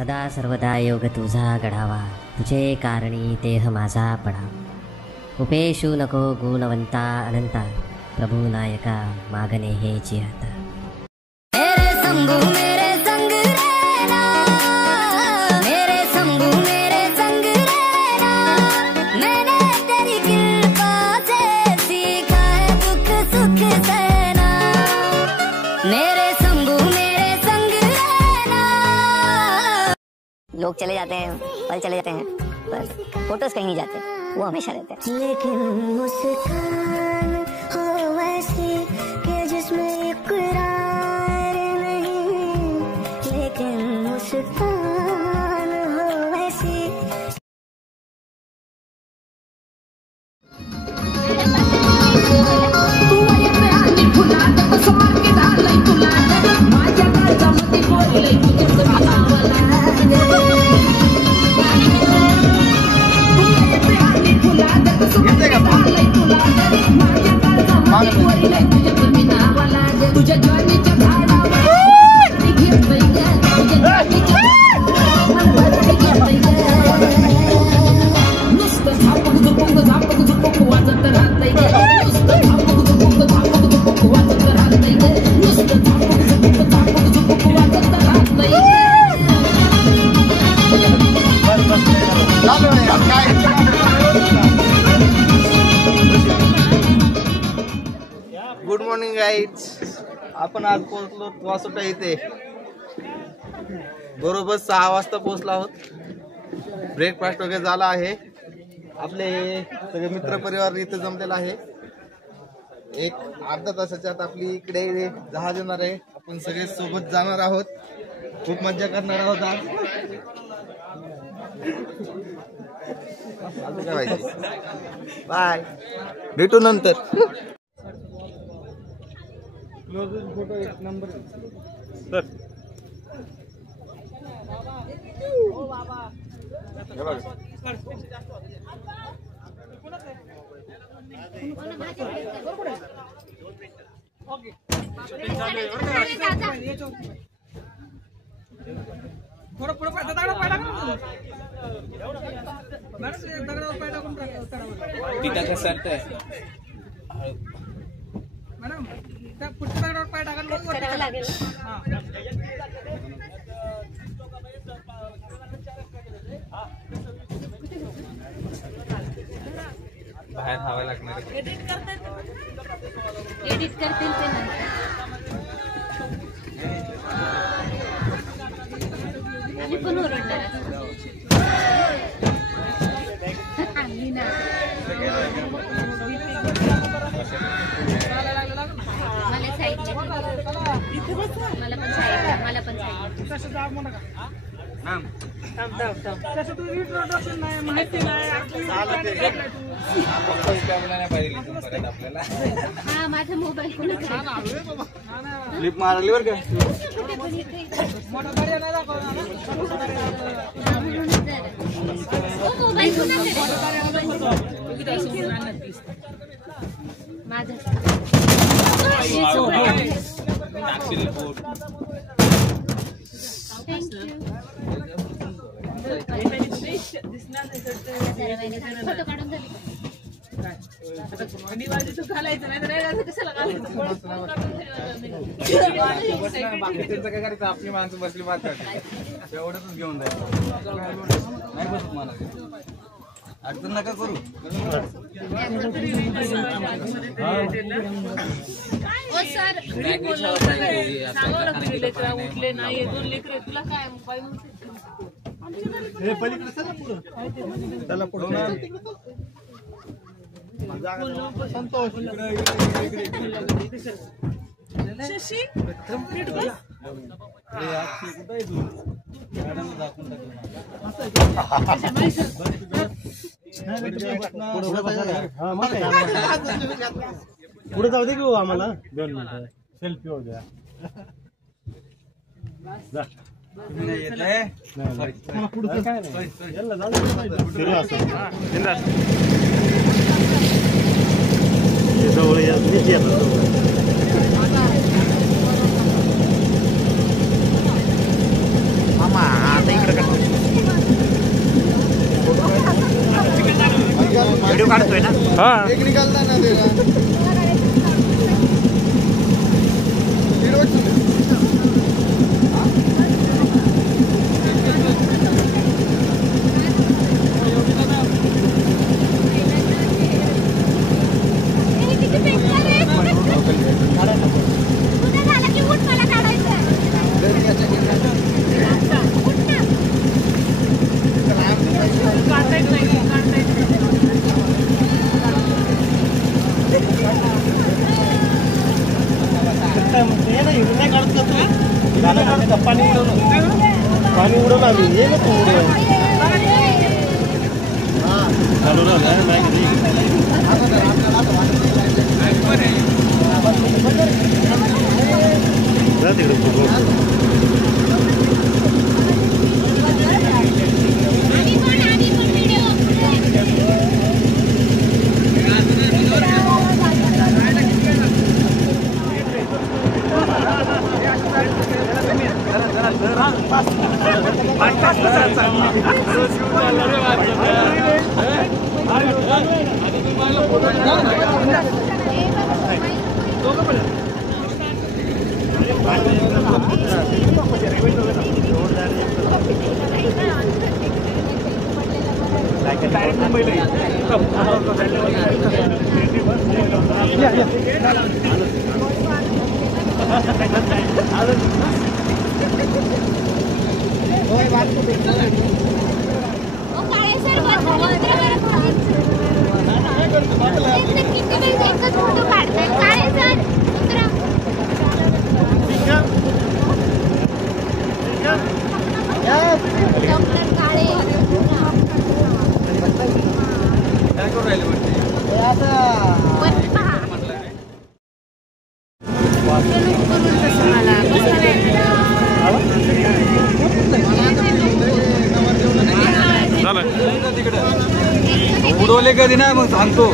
सदा सर्वदा योग तुझा घडावा, तुझे कारणी देह माझा पडा. उपेशू नको गुणवंता अनंता, प्रभू नायका मागणे हे जिहाता. मेरे शंभू मेरे संग रहना, मेरे शंभू मेरे संग रहना. मैंने तेरी कृपा से सीखा है दुख सुख सहना. मेरे शंभू मेरे संग रहना. लोग चले जाते हैं, पल चले जाते हैं, पर फोटोज कहीं नहीं जाते, वो हमेशा रहते हैं. लेकिन मुस्कान हो वैसी कि जिसमें इकरार नहीं, लेकिन मुस्कान हो वैसी. Good morning guys. आपण आज पोहोचलो वासोटा इथे. बरोबर 6 वाजता पोहोचलो आहोत. ब्रेकफास्ट वगैरे झाला आहे. आपले सगळे मित्र परिवार इथे जमलेला आहे. एक अर्धा तासाच्या आत आपली इकडे जहाज येणार आहे. आपण सगळे सोबत जाणार आहोत. खूप मजा करणार आहोत आज. बाय, भेटू नंतर. फोटो एक नंबर सर. मॅडम त्या पुढच्या दगडावर पाय टाकायला लागेल. बाहेर हवा लागणार. एडिट करतील ते नंतर. आम्ही पण ओरडणार आम्ही ना. मला साईड मला पण हा माझा मोबाईल क्लिप मारली बरं का. माझं फोटो काढून झाले. घालायचं नाही तर कशाला घालायचं. काय करायचं, आपली माणसं बसली बात एवढंच घेऊन जायचं. नाही बसत मला अडचण नका करू. उठले नाही 2 लेकर तुला काय संतोष शशी पुढे जाऊ दे घेऊ आम्हाला 2 मिनिटं सेल्फी होऊ द्या. मामा व्हिडिओ काढतोय ना हा एक निकालता ना तेरा पाणी उडवलं आम्ही ये ना तू चालू राहिलं तिकडे उडवले कधी नाही मग सांगतो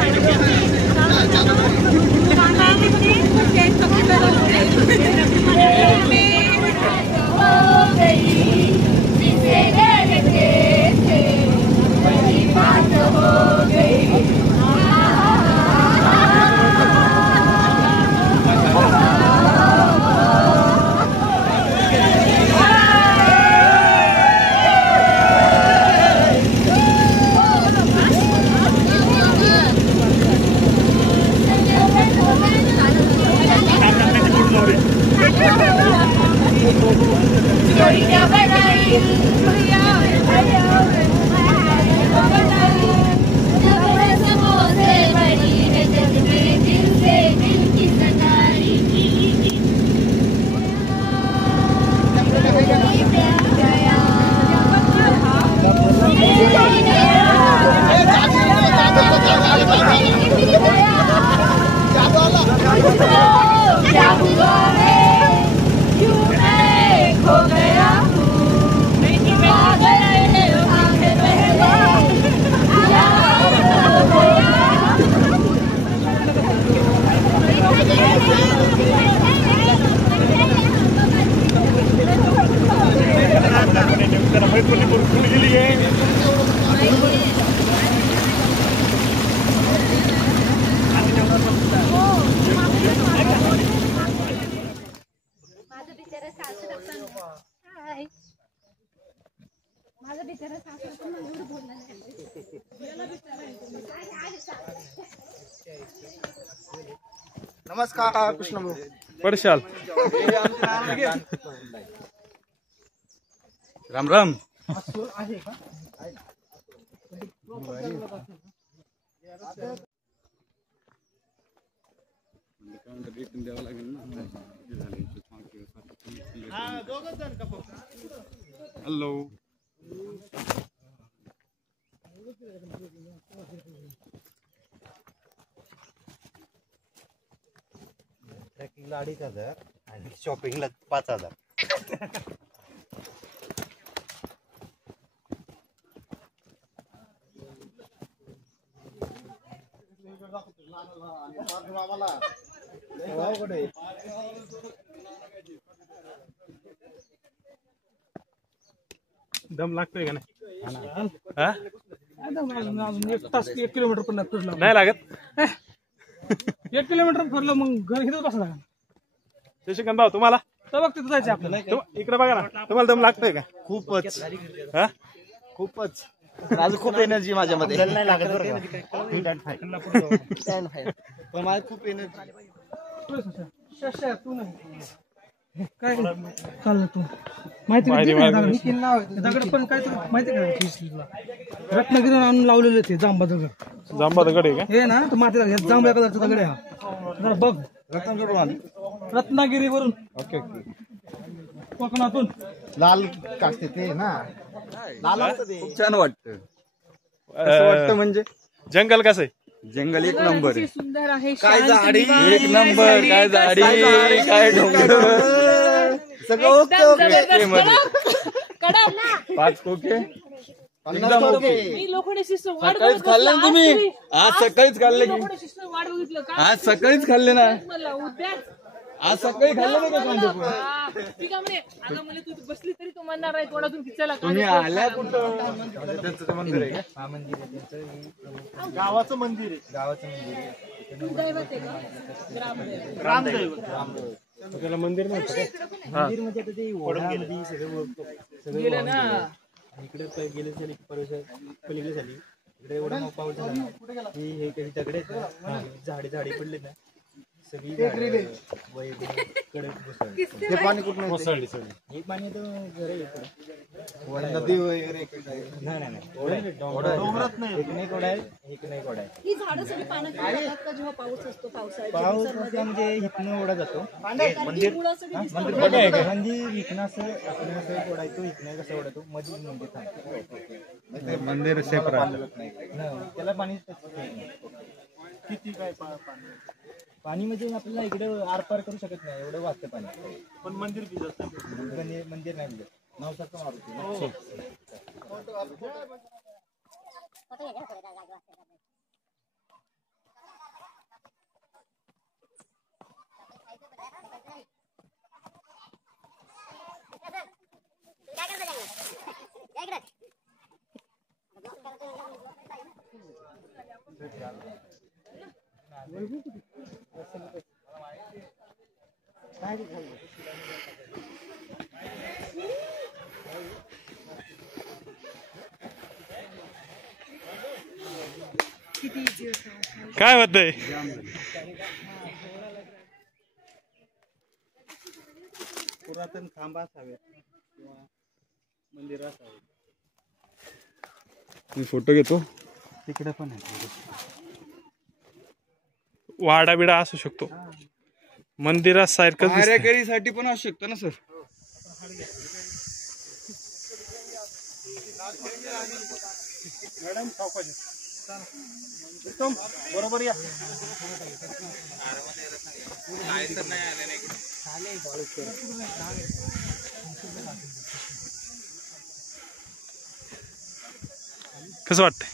नमस्कार कृष्ण भाऊ पडशाल राम राम हॅलो ट्रॅकिंगला 2,500 आणि शॉपिंगला 5,000. दम लागतोय का नाही? आता अजून 1 तास 1 किलोमीटर पण नाही फिरलो. नाही लागत. 1 किलोमीटर फिरलो मग घर इथंच बसला. शशिकांत भाऊ तुम्हाला तर बघ तिथं जायचं आपल्याला. इकडे बघा ना, तुम्हाला दम लागतोय का? खूपच हा खूपच माझं खूप एनर्जी माझ्यामध्ये नाही लागत बरं का? पण माझं खूप एनर्जी. शशा, तू नाही काय चाललं तू माहिती नाही दगड पण काय तुला माहिती का रत्नागिरी आणून लावलेलं ते जांबा दगड. जांबा दगड आहे का? हे ना तो माती जांभळ्या कलरचा दगड आहे हा. जरा बघ रत्नागिरीवरून ओके ओके. कोकणातून लाल काढते ते ना, लाल असतं ते. खूप छान वाटतं. कसं वाटतं म्हणजे जंगल कसं आहे? जंगल एक नंबर आहे. सुंदर आहे. काय शांत झाडी, निवांत एक नंबर. काय झाडी, काय डोंगर, सगळं ओके ओके. कडक. 5 खोके. 50 ओके. मी लोखंडाची वाट सकाळीच खाल्ले ना तुम्ही? आज सकाळीच खाल्ले की? लोखंडाची वाट बघितलं का? आज सकाळीच खाल्ले ना? मला उद्या आज सकाळी खाल्ले नाही का कांदेपोळ? ठीक आहे म्हणे. अगं म्हणे तू बसली तरी तू म्हणणार नाही तोंडातून खिचायला तुम्ही आल्या कुठं? त्यांचं मंदिर आहे का? गावाचं मंदिर आहे. तू दैवत आहे का? ग्रामदैवत. त्याला मंदिर नव्हतं का? मंदिर मध्ये आता ते ओढ्यामध्ये सगळं गेलं ना. इकडे गेले झाली पलीकडे झाली इकडे एवढा मग पाऊस झाला की हे काही दगडे झाडे पडले ना सगळी कडे ते पाणी कुठून येते? कोसळली. हे पाणी तर घर नदी वगैरे नाही डोंगरात नाही. एक नाही कोडा आहे, एक नाही कोडा आहे. ही झाडं सगळी पाण्यात जातात का जेव्हा पाऊस असतो पावसाळ्यात? पाऊस म्हणजे इथनं ओढा जातो. मंदिर इथनं असं ओढायचो, इथनं कसं ओढायचो मध्ये मंदिर थांबतो. मंदिर सेपरेट. त्याला पाणी किती काय पाणी म्हणजे आपल्याला इकडे आरपार करू शकत नाही एवढं वाजतं पाणी. पण मंदिर भिजत मंदिर नाही भिजत. नवसाचं मारुती. काय होतंय? पुरातन खांब असावेत किंवा मंदिर असावे. मी फोटो घेतो. तिकडे पण आहे. वाडा बिडा असू शकतो. मंदिरासारखं कार्याकरीसाठी पण असू शकतं ना सर? बरोबर या. कसं वाटतंय?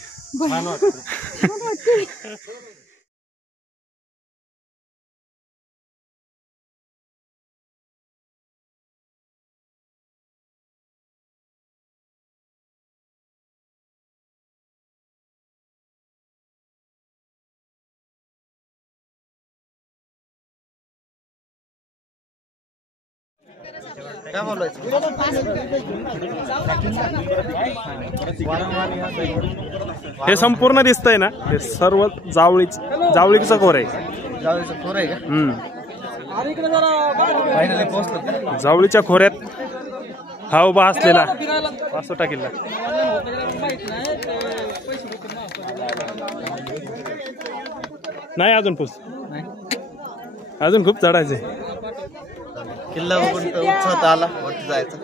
काय बोलायचं? हे संपूर्ण दिसतंय ना, हे सर्व जावळीचं खोर आहे. जावळीचं खोर आहे का? फायनली पोहोचलो. जावळीच्या खोऱ्यात हा उभा असलेला वासोटा किल्ला. नाही अजून पोच, अजून खूप चढायचंय. किल्ला बघून तर उत्साह आला वरती जायचं.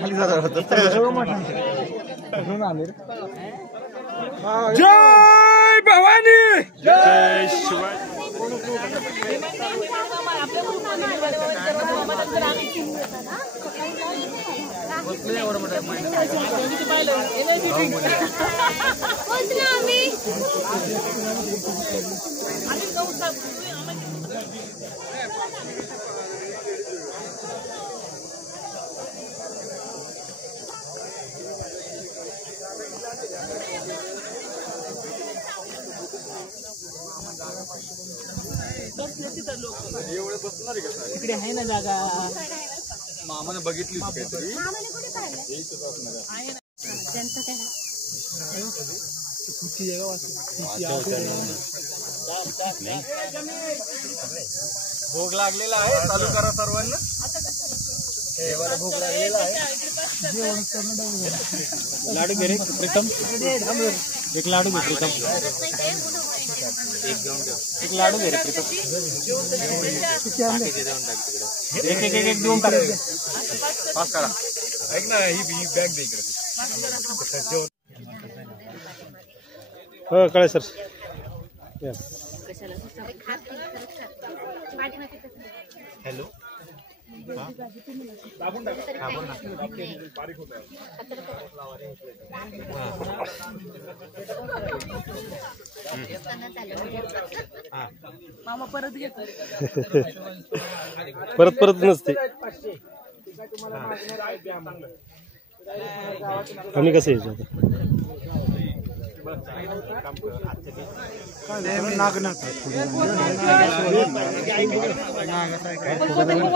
खाली जाणार होतं. जय भवानी, जय शिवाजी. तिकडे आहे ना जागा. मामाने बघितली होती काहीतरी. भोग लागलेला आहे. चालू करा सर्वांना. देवाला भोग लागलेला आहे. लाडू घे रे प्रीतम. एक लाडू घे प्रीतम. एक लाडू घे रे प्रीतम. एक देऊन टाक. पास करा. ऐक ना ही बॅग दे इकडे. हो कळे सर. हॅलो मामा परत घेतो. परत नसते. आम्ही कसं यायचं आता.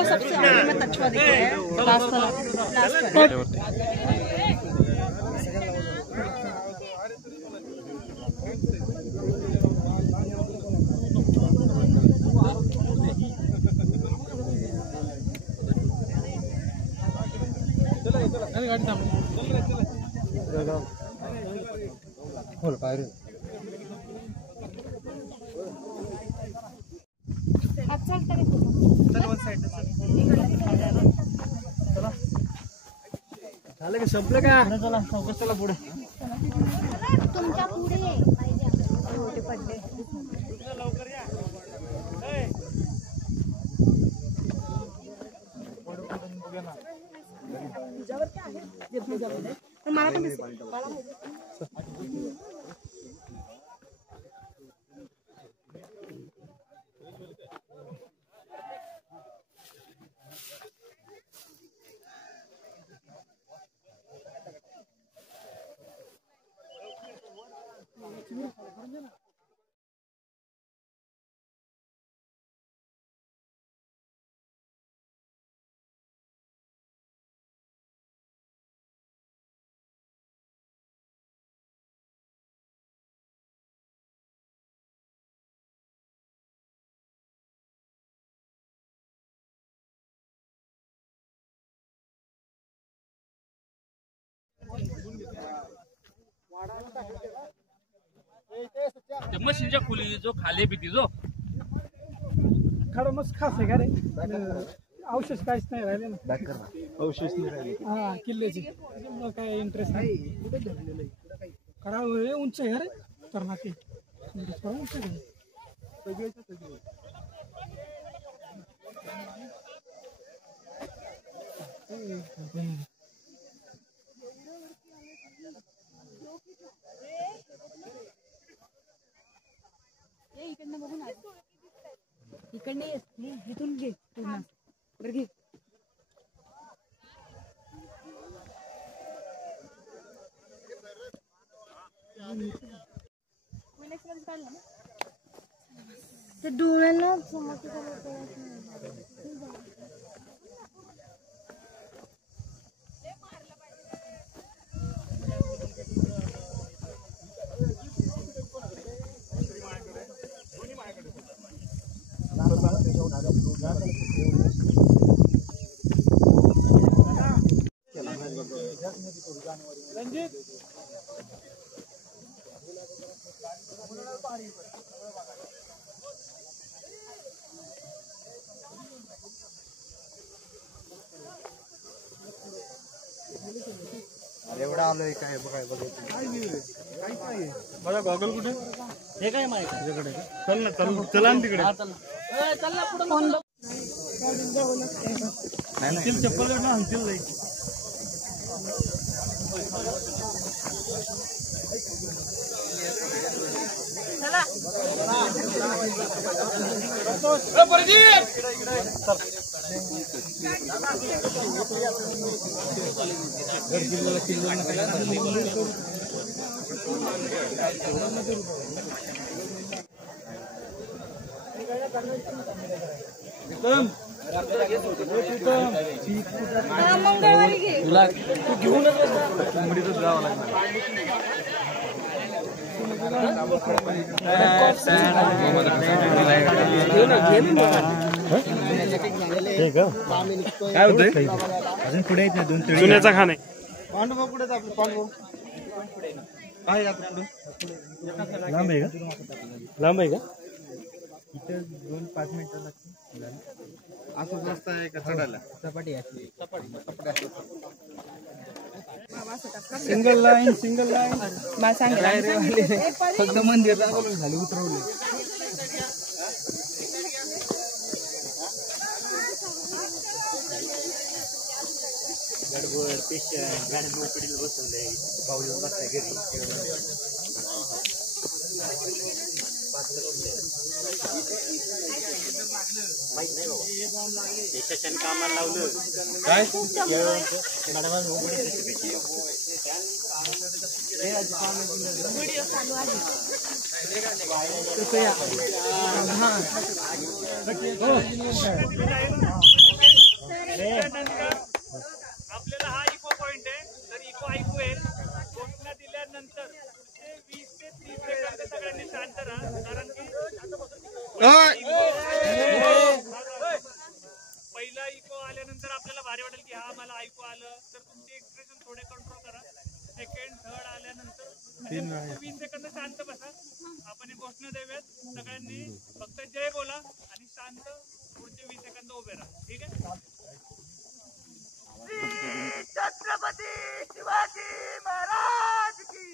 सबसे आगे में तछुआ दिख रहा है. झालं का संपलं का. चला चला पुढे. तुमच्या पुढे मोठे पडले. मला पण मशीनच्या खोली जो खाली भीती जो खरं मस्त खास आहे का रे. अवशेष काहीच नाही राहिले ना. अवशेष नाही राहिले. हा किल्ल्याचे काय इंटरेस्ट नाही. खडा उंच आहे रे. तर नाकी उंच आहे. इकडनं बघून इकडनं इथून घे पूर्ण. बरं घे. ते डोळ्यांना एवढा आलोय काय बघाय बघायचं. माझा गॉगल कुठे. हे काय माहिती तुझ्याकडे चल ना. चला ना तिकडे. चल ना पुढे. फोन चप्पल आणतील नाही. मंगळवारी घे. काय होतंय अजून पुढे येत नाही 2 तळी चुन्याचा खान आहे. पांडुभाऊ कुठे आपलं पांडुभाऊ आहे आता पुढे लांब आहे का लांब आहे का? इथं 2-5 मिनिटं लागतील असंच रस्ता आहे का चढायला सपाटी असली सिंगल लाईन मला सांगितलं फक्त मंदिर झाले उतरवले. आपल्याला हा इको पॉइंट आहे. जर इको ऐकू येईल घोषणा दिल्यानंतर 20 ते 30 सेकंद सगळ्यांनी शांत राहा. कारण की पहिला इको आल्यानंतर आपल्याला भारी वाटेल की हा मला ऐकू आलं, तर तुमचे एक्सप्रेशन थोडे कंट्रोल करा. सेकंड थर्ड आल्यानंतर 20 सेकंद शांत बसा. आपण एक घोषणा देऊयात. सगळ्यांनी फक्त जय बोला आणि शांत पुढचे 20 सेकंद उभे राहा. ठीक आहे. छत्रपती शिवाजी महाराज की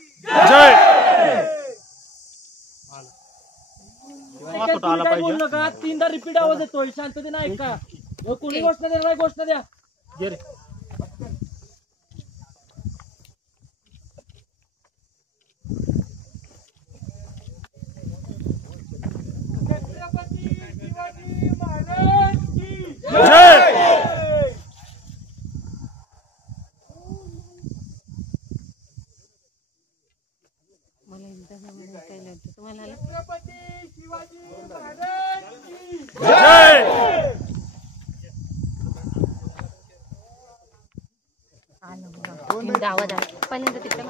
जय. बोललं का 3दा रिपीट आवाज येतोय. शांततेने ऐका. कोणी घोषणा देणार घोषणा द्या. छत्रपती शिवाजी महाराज की जय. छत्रपती शिवाजी महाराज की जय. आवाज आहे पहिल्यांदा तिकडे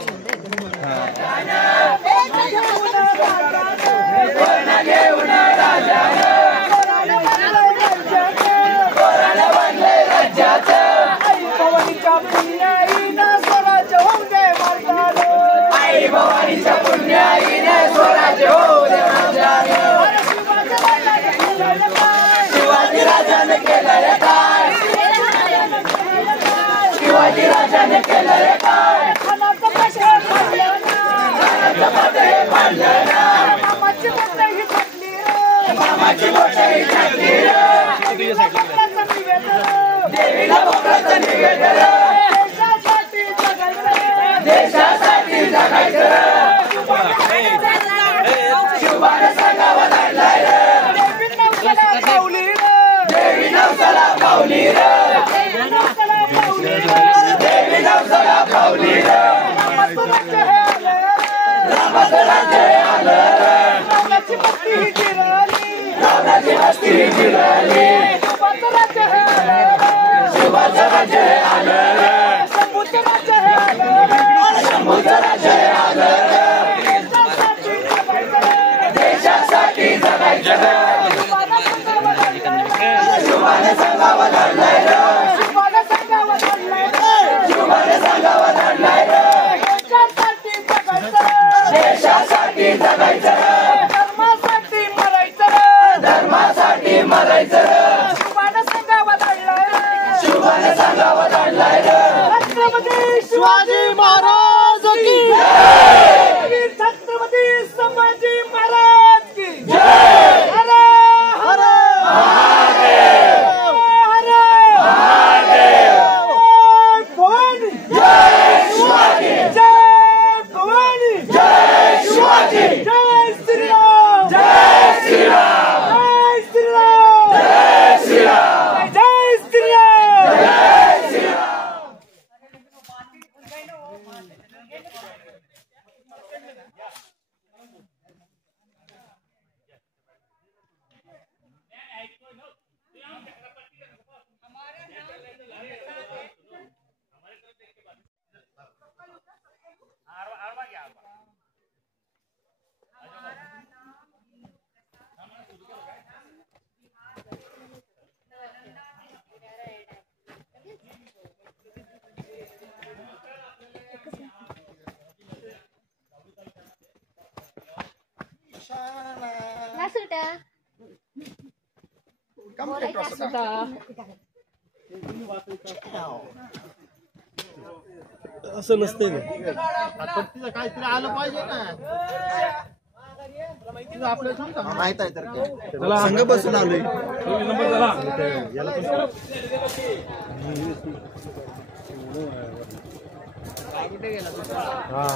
शिवाजी राजाने केलं काय मामाची गोष्टही छाटली देवीला भोगाचं निवेदन देशासाठी जगायचं शिवाने सांगावं लागलाय देवी नवसाला पावली देवी नवसाला पावली रामाचं राज्य आलं रावणाची मस्ती जिरली शिवाचं राज्य आलं शंभूचं राज्य आलं देशासाठी जगायचं शिवाने सांगावं लागलाय शिवाने सांगावं लागलाय देशासाठी जगायचं धर्मासाठी मरायचं शिवाने सांगावं लागलाय छत्रपती शिवाजी महाराज की जय छत्रपती संभाजी महाराज की जय हर हर महादेव हर महादेव भवानी जय शिवाजी जय भवानी जय शिवाजी जय श्रीराम जय श्रीराम जय श्रीराम जय श्रीराम जय श्रीराम जय श्रीराम मोठ्या असं नसतंय ना. आता तिथं काहीतरी आलं पाहिजे ना. तिथं आपल्याला माहित आहे तर संघ बसून आलोय. हा